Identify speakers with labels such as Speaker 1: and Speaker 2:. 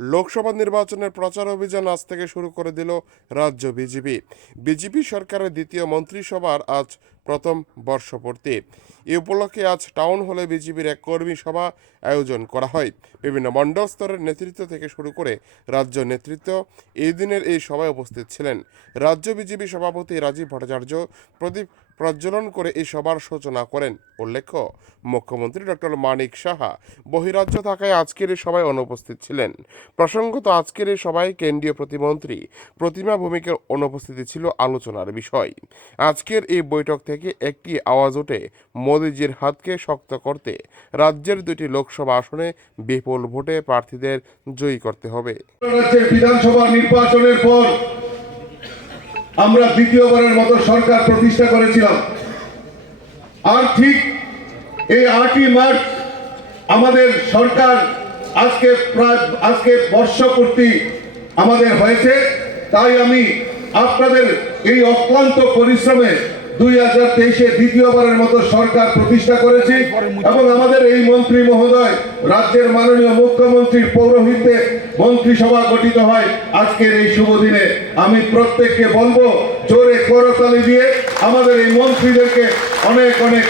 Speaker 1: লোকসভা নির্বাচনের প্রচার অভিযান আজ থেকে শুরু করে দিল রাজ্য বিজেপি। বিজেপি সরকারের দ্বিতীয় মন্ত্রিসভার আজ প্রথম বর্ষপূর্তি। এ উপলক্ষে আজ টাউন হলে বিজেপির এক কর্মী সভা আয়োজন করা হয়। বিভিন্ন মণ্ডল স্তরের নেতৃত্ব থেকে শুরু করে রাজ্য নেতৃত্ব এই দিনের এই সভায় উপস্থিত ছিলেন। রাজ্য বিজেপি সভাপতি রাজীব ভট্টাচার্য প্রদীপ প্রজ্বলন করে এই সভার সূচনা করেন। উল্লেখ্য, মুখ্যমন্ত্রী ডক্টর মানিক সাহা বহিরাজ্য থাকায় আজকের এই সভায় অনুপস্থিত ছিলেন। প্রসঙ্গত, আজকের এই সভায় কেন্দ্রীয় প্রতিমন্ত্রী প্রতিমা ভূমিকার অনুপস্থিতি ছিল আলোচনার বিষয়। আজকের এই বৈঠক থেকে একটি আওয়াজ ওঠে। মোদিজির হাতকে শক্ত করতে রাজ্যের দুটি লোকসভা আসনে বিপুল ভোটে প্রার্থীদের জয়ী করতে হবে।
Speaker 2: বিধানসভা নির্বাচনের পর আমরা দ্বিতীয়বারের মতো সরকার প্রতিষ্ঠা করেছিলাম। আর ঠিক এই আটই মার্চ আমাদের সরকার আজকে প্রায়, আজকে বর্ষপূর্তি আমাদের হয়েছে। তাই আমি আপনাদের এই অক্লান্ত পরিশ্রমে দুই হাজার তেইশে দ্বিতীয়বারের মতো সরকার প্রতিষ্ঠা করেছি এবং আমাদের এই মন্ত্রী মহোদয়, রাজ্যের মাননীয় মুখ্যমন্ত্রীর পৌরোহিত্যে মন্ত্রিসভা গঠিত হয় আজকের এই শুভ দিনে। আমি প্রত্যেককে বলব, জোরে করতালি দিয়ে আমাদের এই মন্ত্রীদেরকে অনেক অনেক